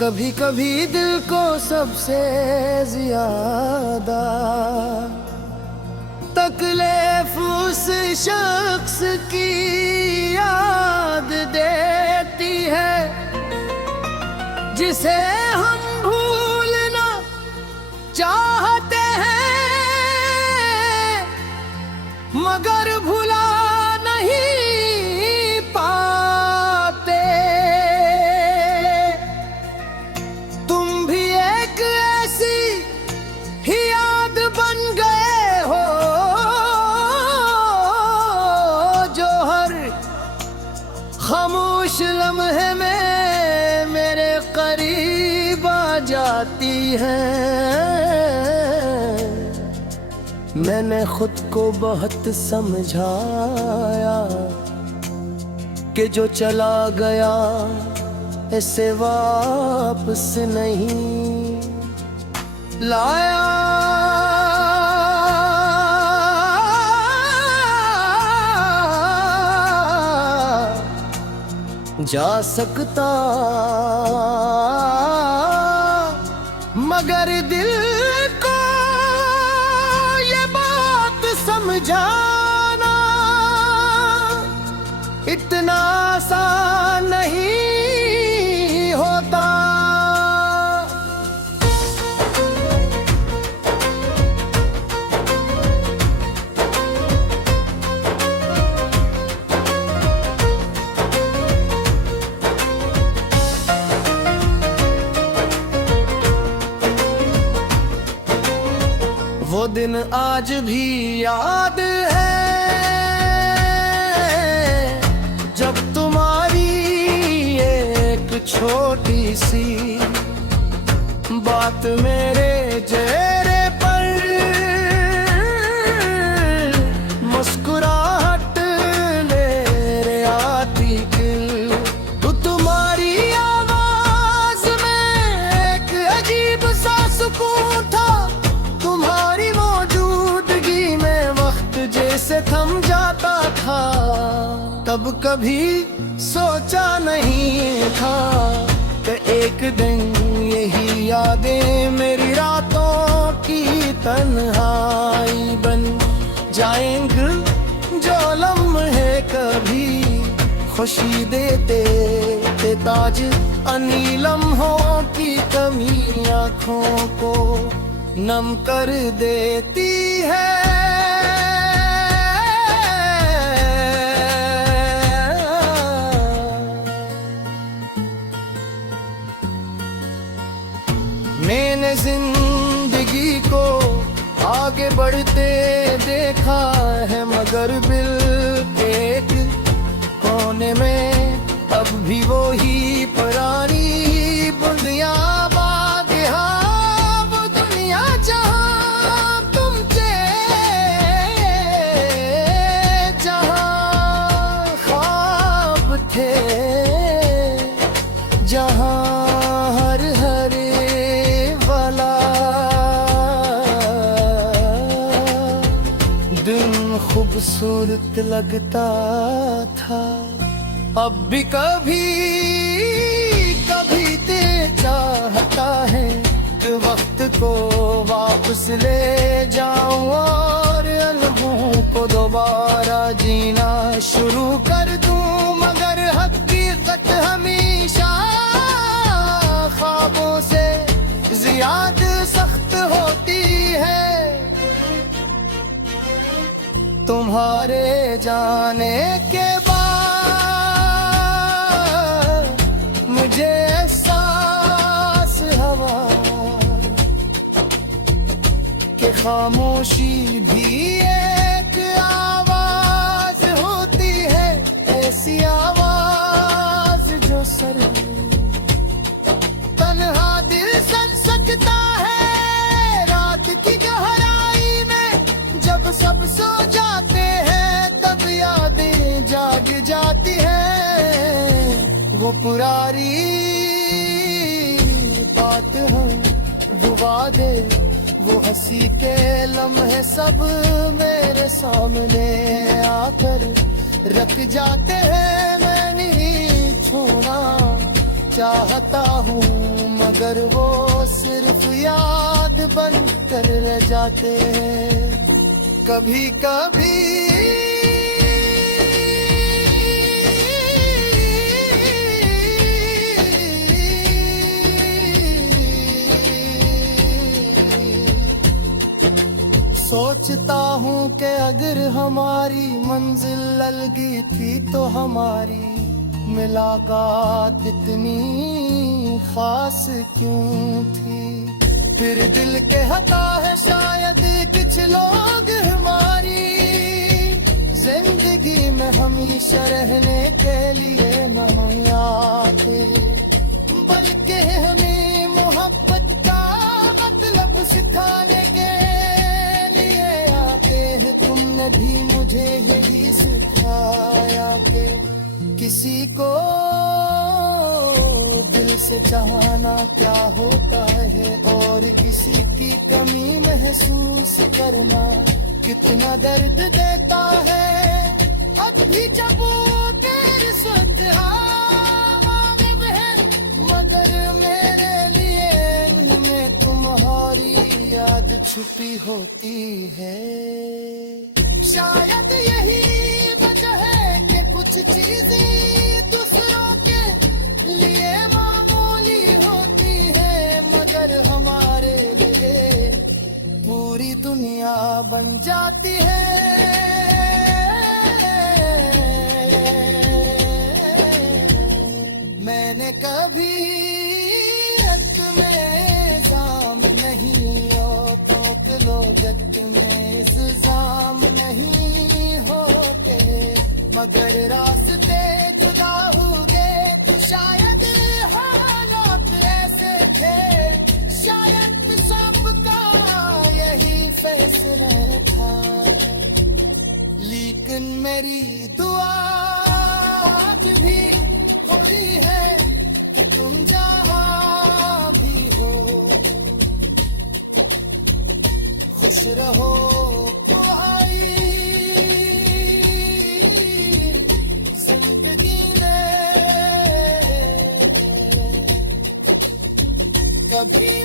कभी कभी दिल को सबसे ज्यादा तकलीफ उस शख्स की याद देती है जिसे हम भूलना चाहते हैं मगर भुला नहीं पाते। तुम भी एक ऐसी ही याद बन गए हो जो हर खामोश लम्हे में मेरे करीब आ जाती है। मैंने खुद को बहुत समझाया कि जो चला गया इसे वापस नहीं लाया। जा सकता मगर दिल को ये बात समझाना इतना आसान नहीं होता। वो दिन आज भी याद है जब तुम्हारी एक छोटी सी बात मेरे चेहरे पर मुस्कुराहट ले आती। तो तुम्हारी आवाज में एक अजीब सा सुकून था। तुम्हारी मौजूदगी में वक्त जैसे थम जाता था। तब कभी सोचा नहीं था कि एक दिन यही यादें मेरी रातों की तन्हाई बन जाएंगे। जो लम्हे कभी खुशी देते थे ताज अन्ही लम्हों की कमी आँखों को नम कर देती है। मैंने जिंदगी को आगे बढ़ते देखा है मगर बिल के एक कोने में अब भी वो ही पुरानी बुंदियां खूबसूरत लगता था। अब भी कभी कभी दिल चाहता है कि वक्त को वापस ले जाऊं और लम्हों को दोबारा जीना शुरू कर दूं। मगर हकीकत हमेशा ख्वाबों से ज्यादा सख्त होती है। तुम्हारे जाने के बाद मुझे एहसास हुआ कि खामोशी भी एक आवाज होती है। ऐसी आवाज जो सर तन्हा दिल सुन सकता है। रात की गहराई में जब सब सो जाते हैं तब यादें जाग जाती हैं। वो पुरानी बात है, वो वादे, वो हंसी के लम्हे सब मेरे सामने आकर रख जाते हैं। मैं नहीं छोड़ना चाहता हूँ मगर वो सिर्फ याद बन कर रह जाते हैं। कभी कभी सोचता हूँ कि अगर हमारी मंजिल अलगी थी तो हमारी मुलाकात इतनी खास क्यों थी। फिर दिल के हता है शायद कुछ लोग हमारी जिंदगी में हमेशा रहने के लिए नहीं आते, बल्कि हमें मोहब्बत का मतलब सिखाने के तुमने भी मुझे यही सिखाया कि किसी को दिल से चाहना क्या होता है और किसी की कमी महसूस करना कितना दर्द देता है। अब भी जब वो तेरे साथ हवा में है, मगर मेरे लिए में तुम्हारी याद छुपी होती है। शायद यही वजह है कि कुछ चीजें दूसरों के लिए मामूली होती है, मगर हमारे लिए पूरी दुनिया बन जाती है। मैंने कभी रत में जाम नहीं हो तो किलो जत में इल्जाम नहीं होते, मगर रास्ते जुदा हुए तो शायद हालात ऐसे थे, शायद सबका यही फैसला था। लेकिन मेरी दुआ आज भी पूरी है कि तुम जहाँ भी हो खुश रहो तुम्हारी जिंदगी में कभी